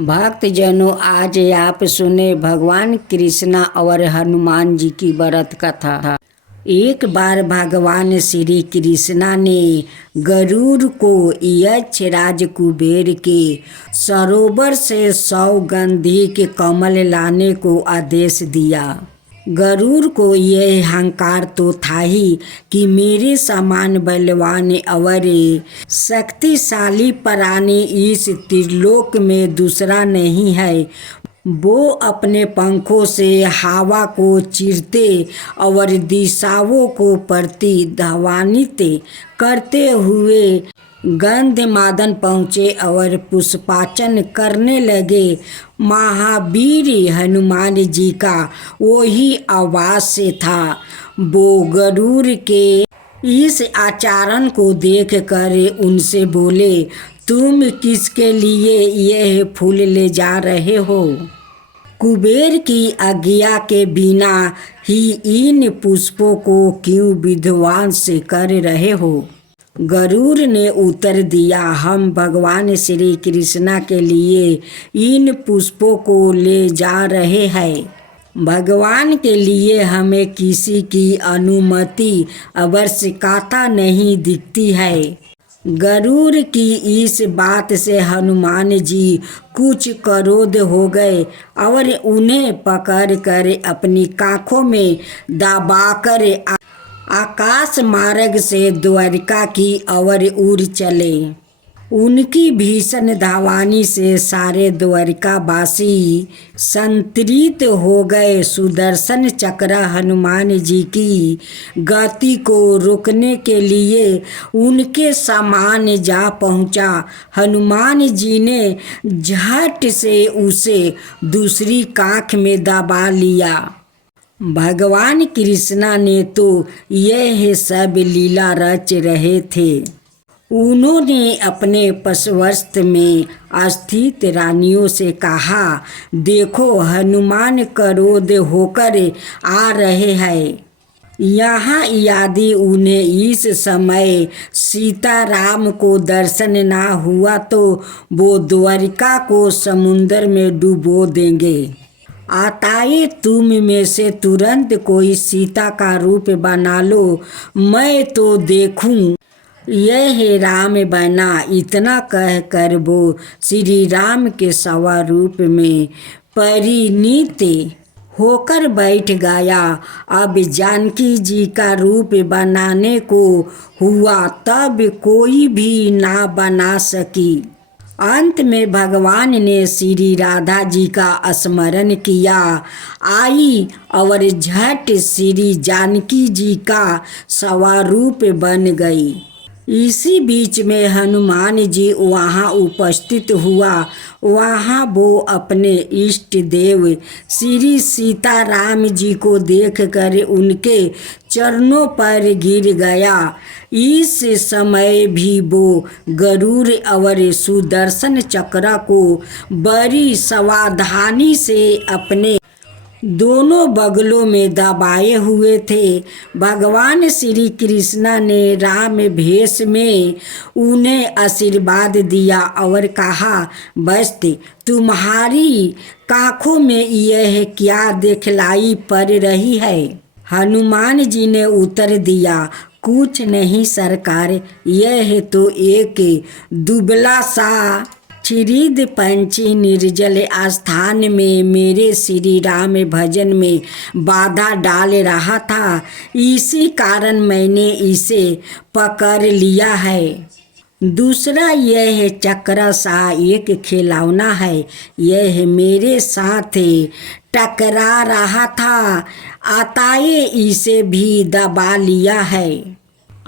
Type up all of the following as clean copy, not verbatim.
भक्तजनों, आज आप सुने भगवान कृष्णा और हनुमान जी की व्रत कथा। एक बार भगवान श्री कृष्णा ने गरुड़ को यक्ष राज कुबेर के सरोवर से 100 गंधी के कमल लाने को आदेश दिया। गरुड़ को यह अहंकार तो था ही कि मेरे समान बलवान और शक्तिशाली प्राणी इस त्रिलोक में दूसरा नहीं है। वो अपने पंखों से हवा को चीरते और दिशाओं को प्रतिध्वनित करते हुए गंधमादन पहुँचे और पुष्पार्चन करने लगे। महावीर हनुमान जी का वही आवाज से था। वो गरुड़ के इस आचरण को देखकर उनसे बोले, तुम किसके लिए यह फूल ले जा रहे हो? कुबेर की आज्ञा के बिना ही इन पुष्पों को क्यों विध्वंस कर रहे हो? गरुड़ ने उत्तर दिया, हम भगवान श्री कृष्णा के लिए इन पुष्पों को ले जा रहे हैं। भगवान के लिए हमें किसी की अनुमति आवश्यकता नहीं दिखती है। गरुड़ की इस बात से हनुमान जी कुछ क्रोध हो गए और उन्हें पकड़कर अपनी काखों में दबाकर आकाश मार्ग से द्वारिका की ओर उड़ चले। उनकी भीषण धावनी से सारे द्वारिकावासी संतृप्त हो गए। सुदर्शन चक्र हनुमान जी की गति को रोकने के लिए उनके सामने जा पहुंचा। हनुमान जी ने झट से उसे दूसरी काख में दबा लिया। भगवान कृष्णा ने तो यह सब लीला रच रहे थे। उन्होंने अपने पशुवस्त्र में स्थित रानियों से कहा, देखो हनुमान क्रोध होकर आ रहे हैं। यहाँ यदि उन्हें इस समय सीताराम को दर्शन ना हुआ तो वो द्वारिका को समुद्र में डुबो देंगे। अतः तुम में से तुरंत कोई सीता का रूप बना लो, मैं तो देखूं यह राम बना। इतना कहकर वो श्री राम के स्वरूप में परिणित होकर बैठ गया। अब जानकी जी का रूप बनाने को हुआ तब कोई भी ना बना सकी। अंत में भगवान ने श्री राधा जी का स्मरण किया, आई और झट श्री जानकी जी का स्वरूप बन गई। इसी बीच में हनुमान जी वहाँ उपस्थित हुआ। वहाँ वो अपने इष्ट देव श्री सीताराम जी को देखकर उनके चरणों पर गिर गया। इस समय भी वो गरुड़ और सुदर्शन चक्र को बड़ी सावधानी से अपने दोनों बगलों में दबाए हुए थे। भगवान श्री कृष्णा ने राम भेष में उन्हें आशीर्वाद दिया और कहा, बस्त तुम्हारी काखों में यह क्या दिखलाई पड़ रही है? हनुमान जी ने उत्तर दिया, कुछ नहीं सरकार, यह तो एक दुबला सा क्षीरिद पंछी निर्जल स्थान में मेरे श्री राम भजन में बाधा डाल रहा था। इसी कारण मैंने इसे पकड़ लिया है। दूसरा यह चक्र सा एक खिलौना है, यह मेरे साथ टकरा रहा था, अतः इसे भी दबा लिया है।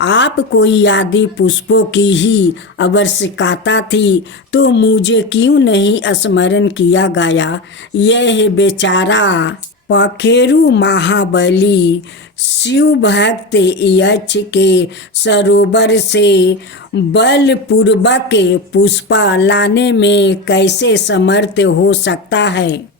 आपको यदि पुष्पों की ही आवश्यकता थी तो मुझे क्यों नहीं स्मरण किया गया? यह बेचारा पखेरु महाबली शिव भक्त यक्ष के सरोवर से बलपूर्वक पुष्प लाने में कैसे समर्थ हो सकता है?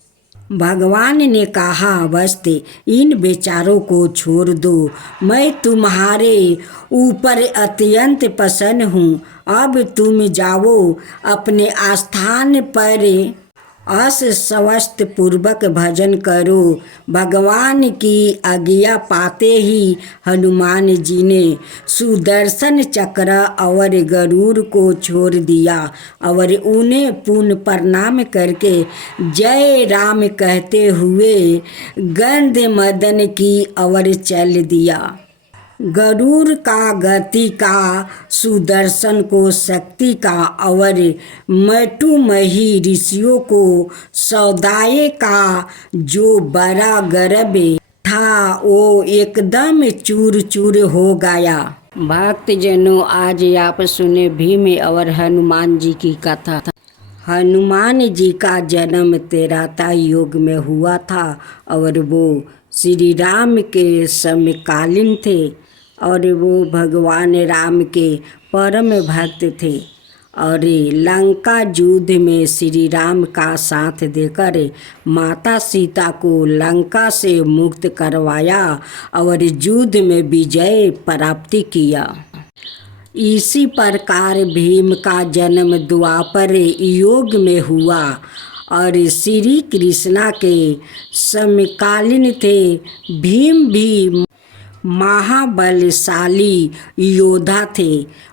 भगवान ने कहा, बस्त इन बेचारों को छोड़ दो, मैं तुम्हारे ऊपर अत्यंत प्रसन्न हूँ। अब तुम जाओ अपने स्थान पर अस स्वस्थ पूर्वक भजन करो। भगवान की आज्ञा पाते ही हनुमान जी ने सुदर्शन चक्र और गरुड़ को छोड़ दिया और उन्हें पुनः प्रणाम करके जय राम कहते हुए गंध मदन की ओर चल दिया। गरुड़ का गति का, सुदर्शन को शक्ति का और मटुमही ऋषियों को सौदाये का जो बड़ा गर्व था वो एकदम चूर चूर हो गया। भक्तजनों, आज आप सुने भीम और हनुमान जी की कथा। हनुमान जी का जन्म त्रेता युग में हुआ था और वो श्री राम के समकालीन थे और वो भगवान राम के परम भक्त थे और लंका युद्ध में श्री राम का साथ देकर माता सीता को लंका से मुक्त करवाया और युद्ध में विजय प्राप्ति किया। इसी प्रकार भीम का जन्म द्वापर युग में हुआ और श्री कृष्णा के समकालीन थे। भीम भी महाबलशाली योद्धा थे।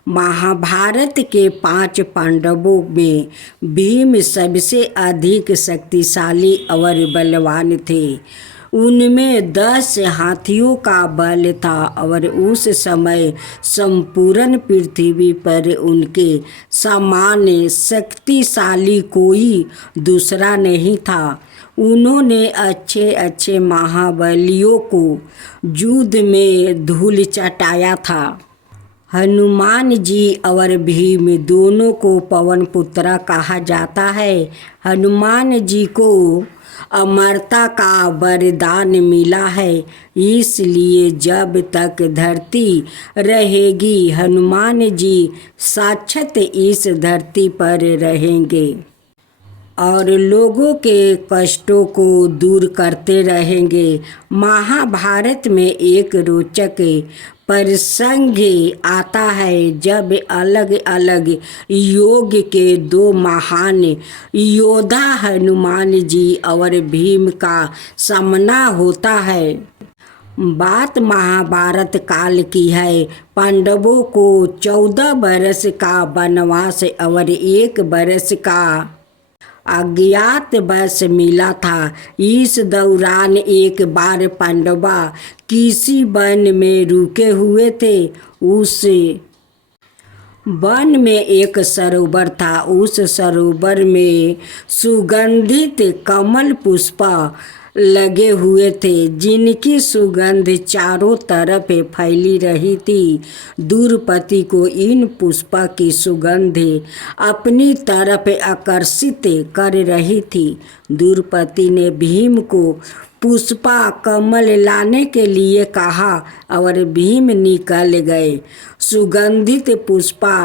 महाभारत के 5 पांडवों में भीम सबसे अधिक शक्तिशाली और बलवान थे। उनमें 10 हाथियों का बल था और उस समय संपूर्ण पृथ्वी पर उनके समान शक्तिशाली कोई दूसरा नहीं था। उन्होंने अच्छे अच्छे महाबलियों को युद्ध में धूल चटाया था। हनुमान जी और भीम दोनों को पवन पुत्र कहा जाता है। हनुमान जी को अमरता का वरदान मिला है, इसलिए जब तक धरती रहेगी हनुमान जी साक्षात इस धरती पर रहेंगे और लोगों के कष्टों को दूर करते रहेंगे। महाभारत में एक रोचक प्रसंग आता है जब अलग अलग योग के 2 महान योद्धा हनुमान जी और भीम का सामना होता है। बात महाभारत काल की है। पांडवों को 14 बरस का वनवास और 1 बरस का अज्ञातवास मिला था। इस दौरान एक बार पांडवा किसी वन में रुके हुए थे। उस वन में एक सरोवर था। उस सरोवर में सुगंधित कमल पुष्प लगे हुए थे जिनकी सुगंध चारों तरफ फैली रही थी। द्रौपदी को इन पुष्प की सुगंध अपनी तरफ आकर्षित कर रही थी। द्रौपदी ने भीम को पुष्पा कमल लाने के लिए कहा और भीम निकल गए सुगंधित पुष्पा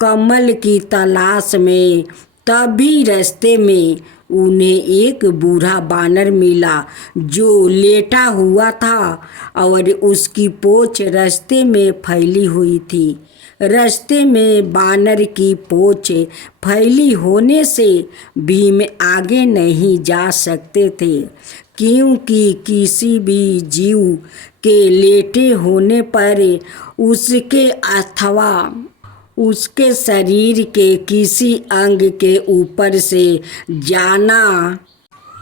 कमल की तलाश में। तभी रास्ते में उन्हें एक बूढ़ा बानर मिला जो लेटा हुआ था और उसकी पूंछ रास्ते में फैली हुई थी। रास्ते में बानर की पूंछ फैली होने से भीम आगे नहीं जा सकते थे, क्योंकि किसी भी जीव के लेटे होने पर उसके अथवा उसके शरीर के किसी अंग के ऊपर से जाना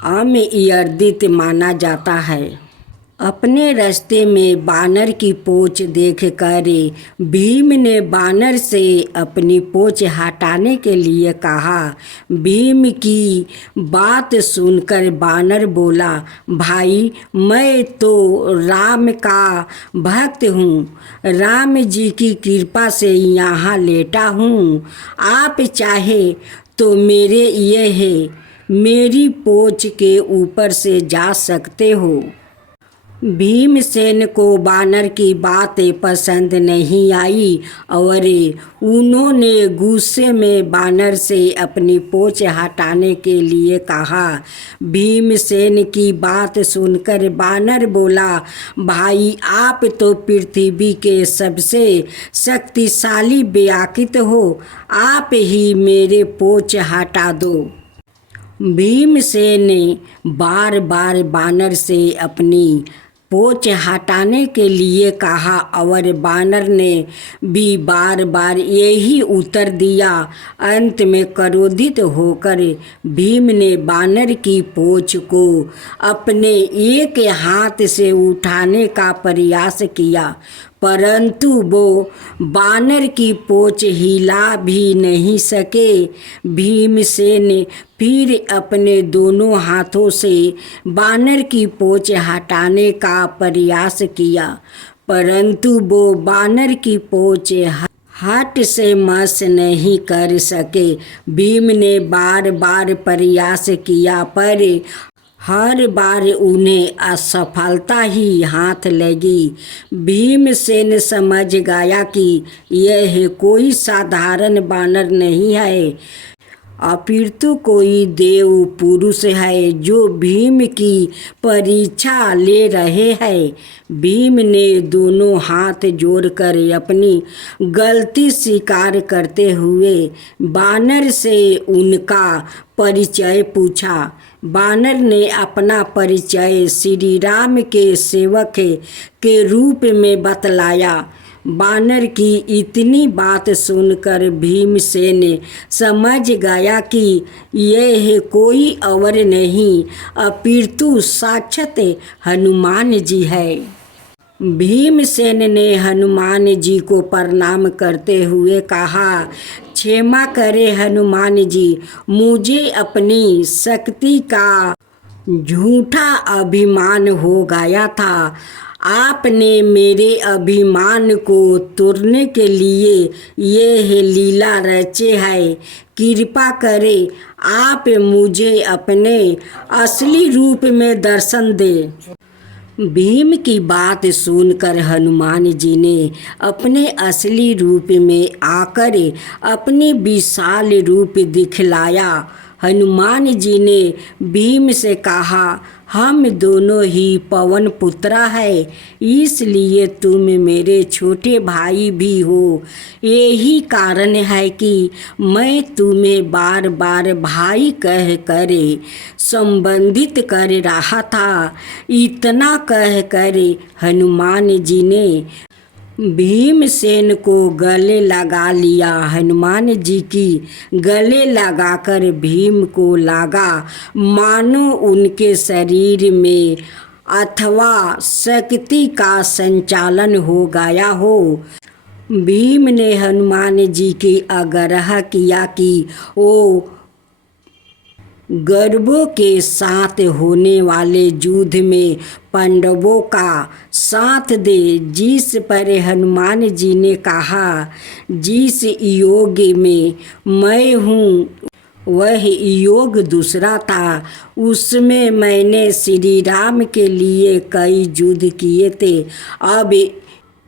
अमर्यादित माना जाता है। अपने रास्ते में बानर की पूंछ देखकर भीम ने बानर से अपनी पूंछ हटाने के लिए कहा। भीम की बात सुनकर बानर बोला, भाई मैं तो राम का भक्त हूँ, राम जी की कृपा से यहाँ लेटा हूँ। आप चाहे तो मेरी पूंछ के ऊपर से जा सकते हो। भीमसेन को बानर की बातें पसंद नहीं आई और उन्होंने गुस्से में बानर से अपनी पूंछ हटाने के लिए कहा। भीमसेन की बात सुनकर बानर बोला, भाई आप तो पृथ्वी के सबसे शक्तिशाली व्याकृत हो, आप ही मेरे पूंछ हटा दो। भीमसेन ने बार बार बानर से अपनी पोंछ हटाने के लिए कहा और बानर ने भी बार बार यही उत्तर दिया। अंत में क्रोधित होकर भीम ने बानर की पोंछ को अपने एक हाथ से उठाने का प्रयास किया, परंतु वो बानर की पोंछ हिला भी नहीं सके। भीमसेन फिर अपने दोनों हाथों से बानर की पोंछ हटाने का प्रयास किया, परंतु वो बानर की पोंछ हट से मस नहीं कर सके। भीम ने बार बार प्रयास किया, पर हर बार उन्हें असफलता ही हाथ लगी। भीमसेन समझ गया कि यह कोई साधारण बानर नहीं है, अपितु कोई देव पुरुष है जो भीम की परीक्षा ले रहे हैं। भीम ने दोनों हाथ जोड़कर अपनी गलती स्वीकार करते हुए बानर से उनका परिचय पूछा। बानर ने अपना परिचय श्री राम के सेवक के रूप में बतलाया। बानर की इतनी बात सुनकर भीमसेन समझ गया कि यह कोई और नहीं अपितु साक्षात हनुमान जी है। भीमसेन ने हनुमान जी को प्रणाम करते हुए कहा, क्षमा करें हनुमान जी, मुझे अपनी शक्ति का झूठा अभिमान हो गया था। आपने मेरे अभिमान को तोड़ने के लिए यह लीला रचे है। कृपा करें आप मुझे अपने असली रूप में दर्शन दें। भीम की बात सुनकर हनुमान जी ने अपने असली रूप में आकर अपनी विशाल रूप दिखलाया। हनुमान जी ने भीम से कहा, हम दोनों ही पवन पुत्र है, इसलिए तुम मेरे छोटे भाई भी हो। यही कारण है कि मैं तुम्हें बार बार भाई कह कर संबंधित कर रहा था। इतना कह कर हनुमान जी ने भीमसेन को गले लगा लिया। हनुमान जी की गले लगाकर भीम को लगा मानो उनके शरीर में अथवा शक्ति का संचालन हो गया हो। भीम ने हनुमान जी की आग्रह किया कि वो गौरवों के साथ होने वाले युद्ध में पांडवों का साथ दे। जिस पर हनुमान जी ने कहा, जिस योग में मैं हूँ वह योग दूसरा था। उसमें मैंने श्री राम के लिए कई युद्ध किए थे, अब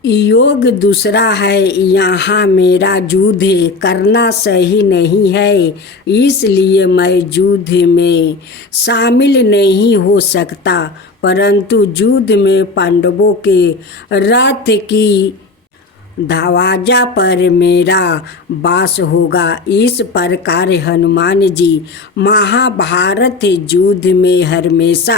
योग दूसरा है। यहाँ मेरा युद्ध करना सही नहीं है, इसलिए मैं युद्ध में शामिल नहीं हो सकता, परंतु युद्ध में पांडवों के रथ की दरवाजा पर मेरा वास होगा। इस प्रकार हनुमान जी महाभारत युद्ध में हमेशा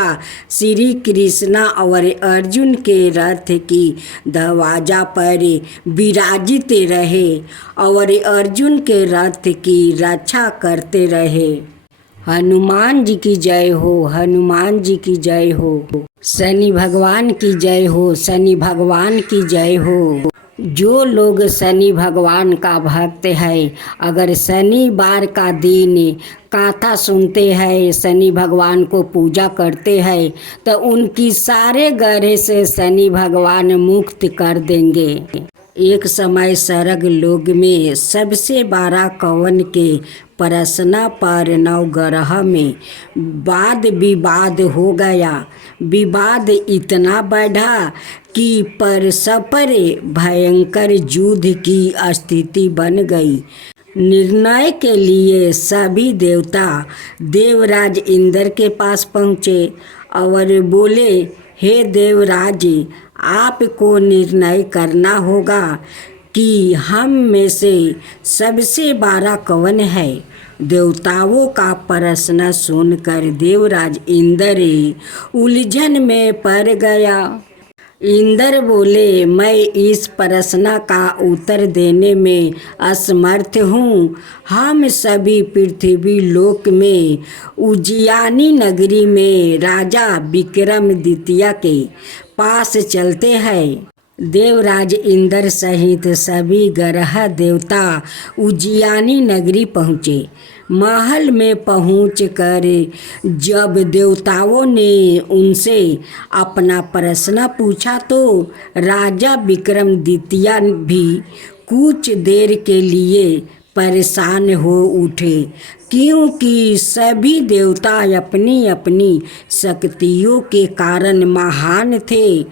श्री कृष्ण और अर्जुन के रथ की दरवाजा पर विराजित रहे और अर्जुन के रथ की रक्षा करते रहे। हनुमान जी की जय हो, हनुमान जी की जय हो, शनि भगवान की जय हो, शनि भगवान की जय हो। जो लोग शनि भगवान का भक्त है, अगर शनिवार का दिन कथा सुनते हैं, शनि भगवान को पूजा करते हैं, तो उनकी सारे ग्रह से शनि भगवान मुक्त कर देंगे। एक समय स्वर्ग लोक में सबसे बड़ा कौन के प्रश्न पर नवग्रह में वाद विवाद हो गया। विवाद इतना बढ़ा कि परस्पर भयंकर युद्ध की स्थिति बन गई। निर्णय के लिए सभी देवता देवराज इंद्र के पास पहुँचे और बोले, हे देवराज, आपको निर्णय करना होगा कि हम में से सबसे बड़ा कौन है। देवताओं का प्रश्न सुनकर देवराज इंद्र उलझन में पड़ गया। इंद्र बोले, मैं इस प्रश्न का उत्तर देने में असमर्थ हूँ। हम सभी पृथ्वी लोक में उज्जैनी नगरी में राजा विक्रमादित्य के पास चलते हैं। देवराज इंद्र सहित सभी ग्रह देवता उज्जैनी नगरी पहुँचे। महल में पहुंचकर जब देवताओं ने उनसे अपना प्रश्न पूछा तो राजा विक्रमादित्य भी कुछ देर के लिए परेशान हो उठे, क्योंकि सभी देवता अपनी अपनी शक्तियों के कारण महान थे।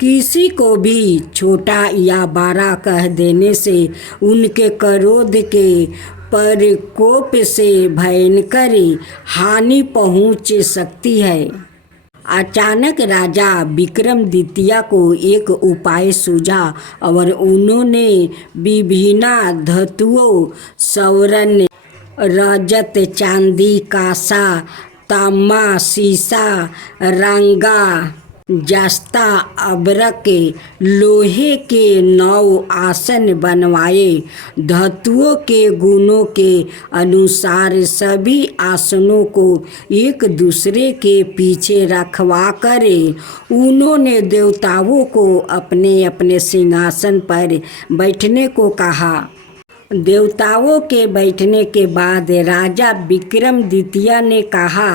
किसी को भी छोटा या बड़ा कह देने से उनके क्रोध के प्रकोप से भयंकर हानि पहुंच सकती है। अचानक राजा विक्रमादित्य को एक उपाय सूझा और उन्होंने विभिन्न धातुओं स्वर्ण, रजत, चांदी, कांसा, तांबा, सीसा, रंगा, जस्ता, अबरक, लोहे के 9 आसन बनवाए। धातुओं के गुणों के अनुसार सभी आसनों को एक दूसरे के पीछे रखवा कर उन्होंने देवताओं को अपने अपने सिंहासन पर बैठने को कहा। देवताओं के बैठने के बाद राजा विक्रमादित्य ने कहा,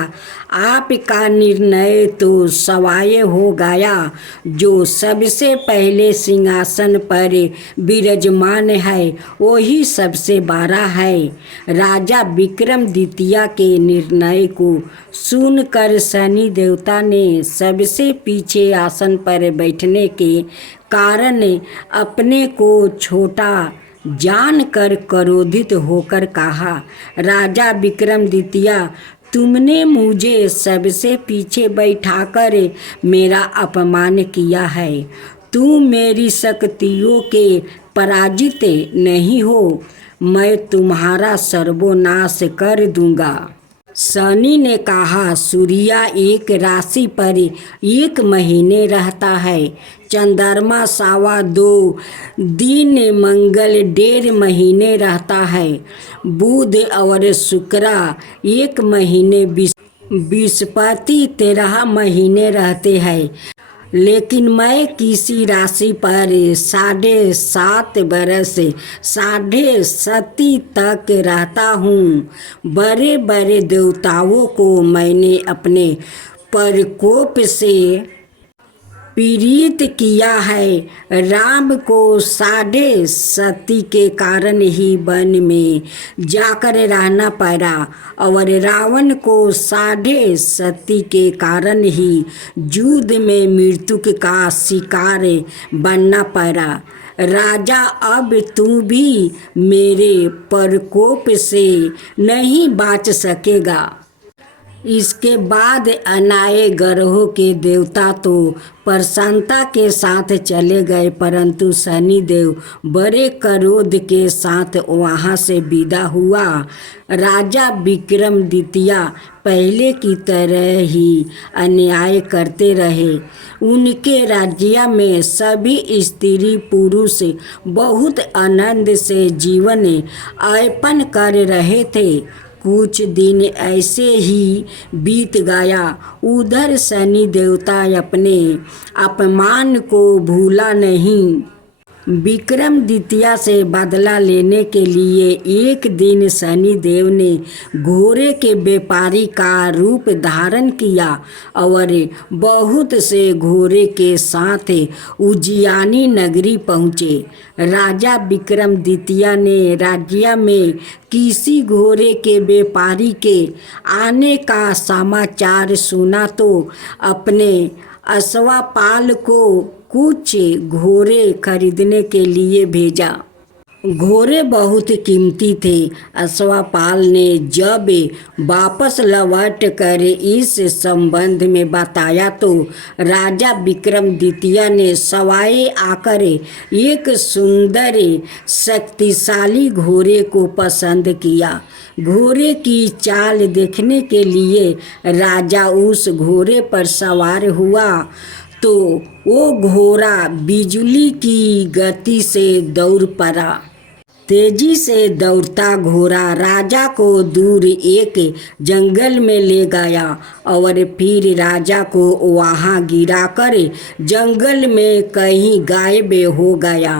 आपका निर्णय तो सवाय हो गया। जो सबसे पहले सिंहासन पर विराजमान है वही सबसे बड़ा है। राजा विक्रमादित्य के निर्णय को सुनकर शनि देवता ने सबसे पीछे आसन पर बैठने के कारण अपने को छोटा जानकर क्रोधित होकर कहा, राजा विक्रमादित्य, तुमने मुझे सबसे पीछे बैठाकर मेरा अपमान किया है। तुम मेरी शक्तियों के पराजित नहीं हो। मैं तुम्हारा सर्वनाश कर दूंगा। शनि ने कहा, सूर्य एक राशि पर 1 महीने रहता है, चंद्रमा 2.25 दिन, मंगल 1.5 महीने रहता है, बुध और शुक्र 1 महीने, बृहस्पति 13 महीने रहते हैं। लेकिन मैं किसी राशि पर 7.5 बरस 7.5 तक रहता हूँ। बड़े बड़े देवताओं को मैंने अपने प्रकोप से पीड़ित किया है। राम को 7.5 के कारण ही वन में जाकर रहना पड़ा और रावण को 7.5 के कारण ही युद्ध में मृत्यु का शिकार बनना पड़ा। राजा, अब तू भी मेरे प्रकोप से नहीं बच सकेगा। इसके बाद अन्य ग्रहों के देवता तो प्रसन्नता के साथ चले गए, परंतु शनिदेव बड़े क्रोध के साथ वहां से विदा हुआ। राजा विक्रमादित्य पहले की तरह ही अन्याय करते रहे। उनके राज्य में सभी स्त्री पुरुष बहुत आनंद से जीवन यापन कर रहे थे। कुछ दिन ऐसे ही बीत गया। उधर शनि देवता अपने अपमान को भूला नहीं। विक्रमादित्य से बदला लेने के लिए एक दिन शनिदेव ने घोड़े के व्यापारी का रूप धारण किया और बहुत से घोड़े के साथ उज्जैनी नगरी पहुँचे। राजा विक्रमादित्य ने राज्य में किसी घोड़े के व्यापारी के आने का समाचार सुना तो अपने अश्वपाल को कुछ घोड़े खरीदने के लिए भेजा। घोड़े बहुत कीमती थे। अश्वपाल ने जब वापस लौट कर इस संबंध में बताया तो राजा विक्रमादित्य ने सवाए आकर एक सुंदर शक्तिशाली घोड़े को पसंद किया। घोड़े की चाल देखने के लिए राजा उस घोड़े पर सवार हुआ तो वो घोड़ा बिजली की गति से दौड़ पड़ा। तेजी से दौड़ता घोड़ा राजा को दूर एक जंगल में ले गया और फिर राजा को वहां गिराकर जंगल में कहीं गायब हो गया।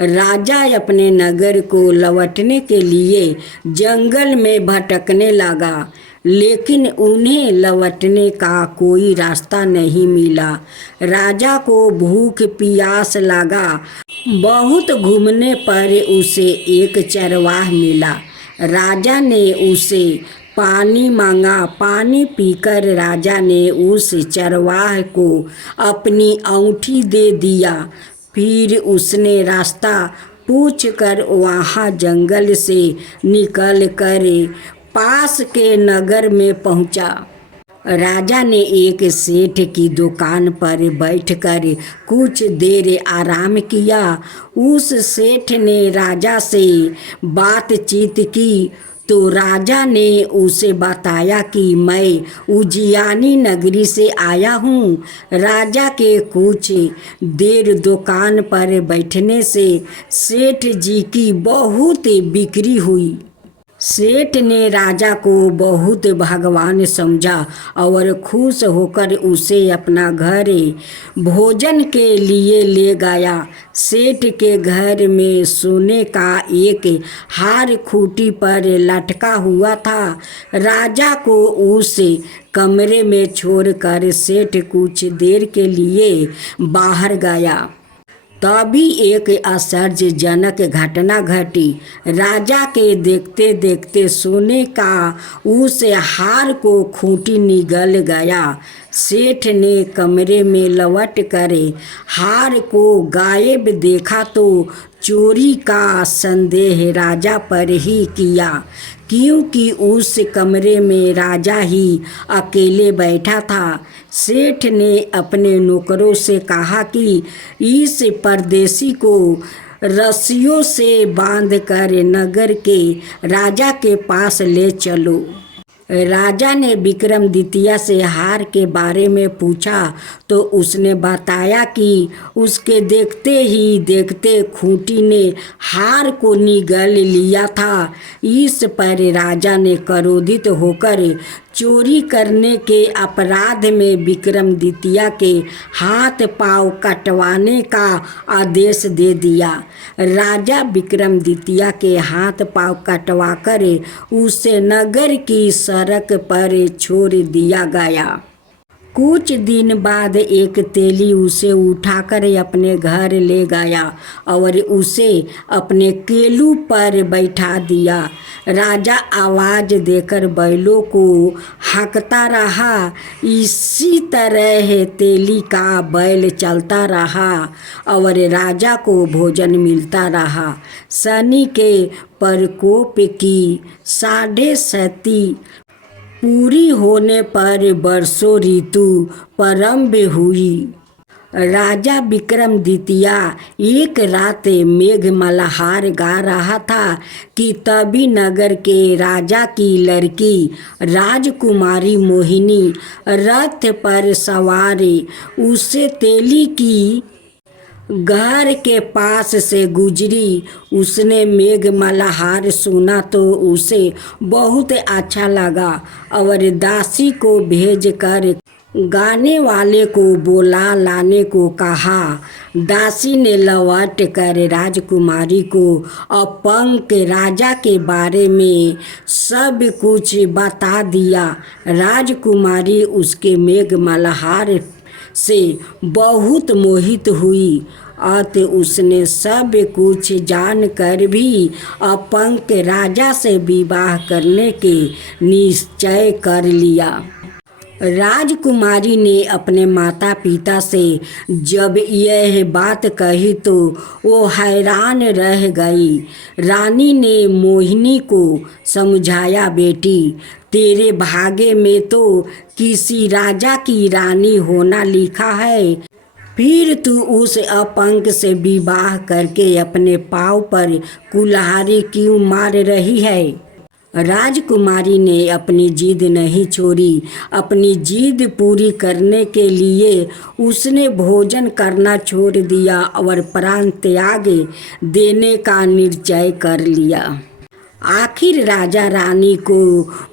राजा अपने नगर को लौटने के लिए जंगल में भटकने लगा, लेकिन उन्हें लौटने का कोई रास्ता नहीं मिला। राजा को भूख प्यास लगा। बहुत घूमने पर उसे एक चरवाह मिला। राजा ने उसे पानी मांगा। पानी पीकर राजा ने उस चरवाह को अपनी अंगूठी दे दिया। फिर उसने रास्ता पूछकर वहाँ जंगल से निकल कर पास के नगर में पहुँचा। राजा ने एक सेठ की दुकान पर बैठकर कुछ देर आराम किया। उस सेठ ने राजा से बातचीत की तो राजा ने उसे बताया कि मैं उजियानी नगरी से आया हूँ। राजा के कुछ देर दुकान पर बैठने से सेठ जी की बहुत बिक्री हुई। सेठ ने राजा को बहुत भगवान समझा और खुश होकर उसे अपना घर भोजन के लिए ले गया। सेठ के घर में सोने का एक हार खूंटी पर लटका हुआ था। राजा को उस कमरे में छोड़कर सेठ कुछ देर के लिए बाहर गया। तभी एक आश्चर्यजनक घटना घटी। राजा के देखते देखते सोने का उस हार को खूंटी निगल गया। सेठ ने कमरे में लौट कर हार को गायब देखा तो चोरी का संदेह राजा पर ही किया, क्योंकि उस कमरे में राजा ही अकेले बैठा था। सेठ ने अपने नौकरों से कहा कि इस परदेशी को रस्सियों से बांधकर नगर के राजा के पास ले चलो। राजा ने विक्रमादित्य से हार के बारे में पूछा तो उसने बताया कि उसके देखते ही देखते खूंटी ने हार को निगल लिया था। इस पर राजा ने क्रोधित होकर चोरी करने के अपराध में विक्रमादित्य के हाथ पांव कटवाने का आदेश दे दिया। राजा विक्रमादित्य के हाथ पांव कटवाकर उसे नगर की सड़क पर छोड़ दिया गया। कुछ दिन बाद एक तेली उसे उठाकर अपने घर ले गया और उसे अपने केलू पर बैठा दिया। राजा आवाज देकर बैलों को हाँकता रहा। इसी तरह तेली का बैल चलता रहा और राजा को भोजन मिलता रहा। शनि के प्रकोप की 7.5 पूरी होने पर वर्षों ऋतु प्रारंभ हुई। राजा विक्रमादित्य एक रात मेघ मल्हार गा रहा था कि तभी नगर के राजा की लड़की राजकुमारी मोहिनी रथ पर सवार उसे तेली की घर के पास से गुजरी। उसने मेघ मल्हार सुना तो उसे बहुत अच्छा लगा और दासी को भेजकर गाने वाले को बुला लाने को कहा। दासी ने लौट कर राजकुमारी को अपंग राजा के बारे में सब कुछ बता दिया। राजकुमारी उसके मेघ मल्हार से बहुत मोहित हुई अत उसने सब कुछ जानकर भी अपंग राजा से विवाह करने के निश्चय कर लिया। राजकुमारी ने अपने माता पिता से जब यह बात कही तो वो हैरान रह गई। रानी ने मोहिनी को समझाया, बेटी तेरे भाग्य में तो किसी राजा की रानी होना लिखा है, फिर तू उस अपंग से विवाह करके अपने पाँव पर कुल्हाड़ी क्यों मार रही है। राजकुमारी ने अपनी जिद नहीं छोड़ी। अपनी जिद पूरी करने के लिए उसने भोजन करना छोड़ दिया और प्राण त्याग देने का निश्चय कर लिया। आखिर राजा रानी को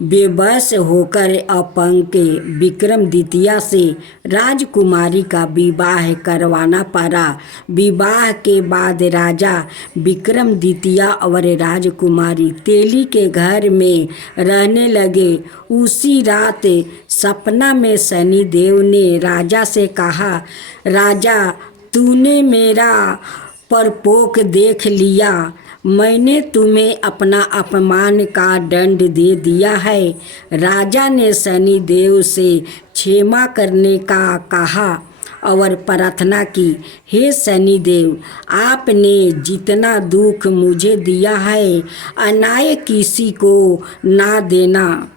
बेबस होकर अपंग के विक्रमादित्य से राजकुमारी का विवाह करवाना पड़ा। विवाह के बाद राजा विक्रमादित्य और राजकुमारी तेली के घर में रहने लगे। उसी रात सपना में शनिदेव ने राजा से कहा, राजा तूने मेरा परपोक देख लिया, मैंने तुम्हें अपना अपमान का दंड दे दिया है। राजा ने शनिदेव से क्षमा करने का कहा और प्रार्थना की, हे शनिदेव आपने जितना दुख मुझे दिया है अनाय किसी को ना देना।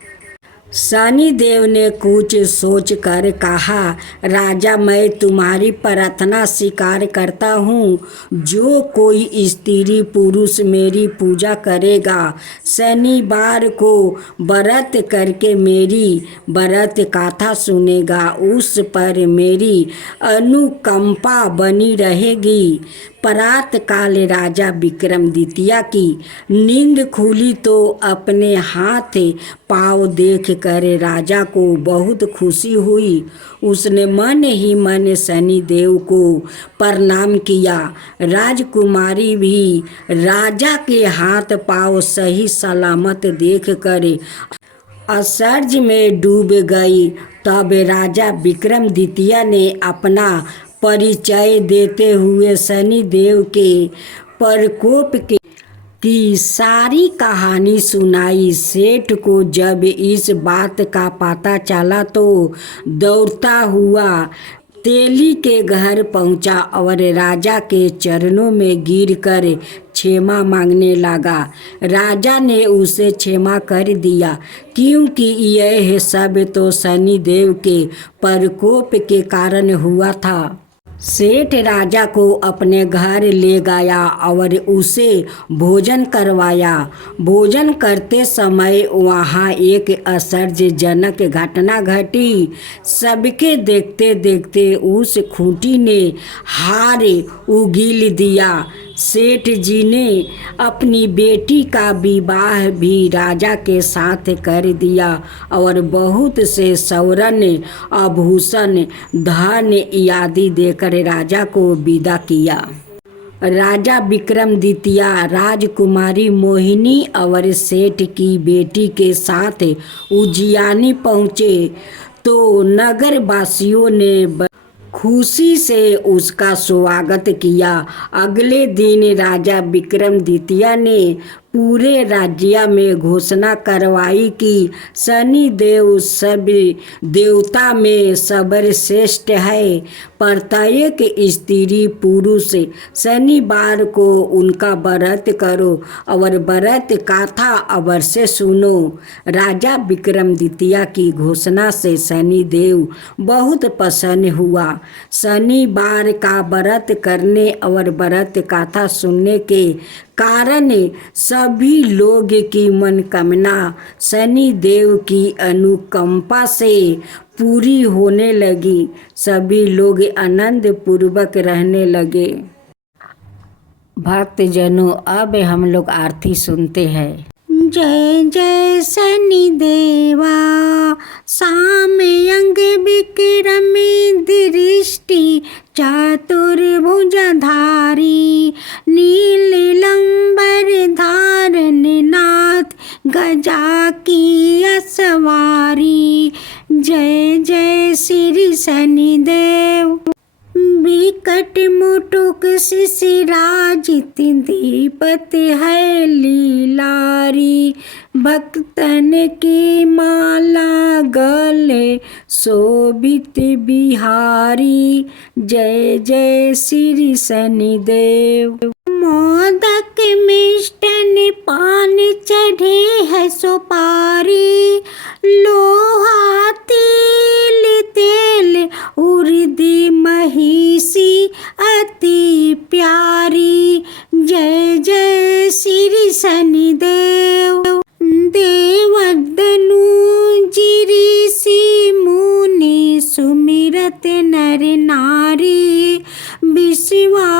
शनिदेव ने कुछ सोच कर कहा, राजा मैं तुम्हारी प्रार्थना स्वीकार करता हूँ। जो कोई स्त्री पुरुष मेरी पूजा करेगा, शनिवार को व्रत करके मेरी व्रत कथा सुनेगा, उस पर मेरी अनुकंपा बनी रहेगी। प्रातः काल राजा विक्रमादित्य की नींद खुली तो अपने हाथ पाँव देख कर राजा को बहुत खुशी हुई। उसने मन ही मन शनिदेव को प्रणाम किया। राजकुमारी भी राजा के हाथ पाँव सही सलामत देख कर आश्चर्य में डूब गई। तब राजा विक्रमादित्य ने अपना परिचय देते हुए शनिदेव के प्रकोप की सारी कहानी सुनाई। सेठ को जब इस बात का पता चला तो दौड़ता हुआ तेली के घर पहुंचा और राजा के चरणों में गिरकर क्षमा मांगने लगा। राजा ने उसे क्षमा कर दिया, क्योंकि यह सब तो शनिदेव के प्रकोप के कारण हुआ था। सेठ राजा को अपने घर ले गया और उसे भोजन करवाया। भोजन करते समय वहाँ एक आश्चर्यजनक घटना घटी। सबके देखते देखते उस खूंटी ने हार उगील दिया। सेठ जी ने अपनी बेटी का विवाह भी राजा के साथ कर दिया और बहुत से स्वर्ण आभूषण धन आदि देकर राजा को विदा किया। राजा विक्रमादित्य राजकुमारी मोहिनी और सेठ की बेटी के साथ उज्जैनी पहुँचे तो नगर वासियों ने खुशी से उसका स्वागत किया। अगले दिन राजा विक्रमादित्य ने पूरे राज्य में घोषणा करवाई कि शनिदेव सभी देवता में सर्वश्रेष्ठ है। प्रत्येक स्त्री पुरुष शनिवार को उनका व्रत करो और व्रत कथा अवश्य सुनो। राजा विक्रमादित्य की घोषणा से शनिदेव बहुत प्रसन्न हुआ। शनिवार का व्रत करने और व्रत कथा सुनने के कारण सभी लोग की मनोकामना शनिदेव की अनुकंपा से पूरी होने लगी। सभी लोग आनंद पूर्वक रहने लगे। भक्तजनों, अब हम लोग आरती सुनते हैं। जय जय शनिदेवा साम्यंग विक्रमी दृष्टि चतुर्भुजधारी नीलंबर धारण नाथ गजा की असवारी। जय जय श्री शनिदेव विकट मुटुक शिशिराजित दीपत है लीलारी। भक्तन की माला गले शोभित बिहारी। जय जय श्री शनिदेव। मोदक मिष्टन पान चढ़े है सुपारी। लोहा तिल तेल उर्दी महिषी अति प्यारी। जय जय श्री शनिदेव। देवदनु ऋषि मुनि सुमिरत नर नारी। विश्वनाथ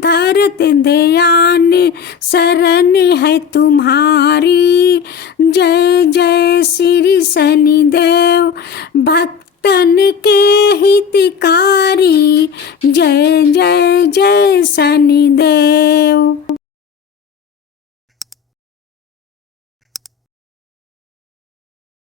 धरत ध्यान शरण है तुम्हारी। जय जय श्री शनिदेव। भक्तन के हितकारी। जय जय जय शनिदेव।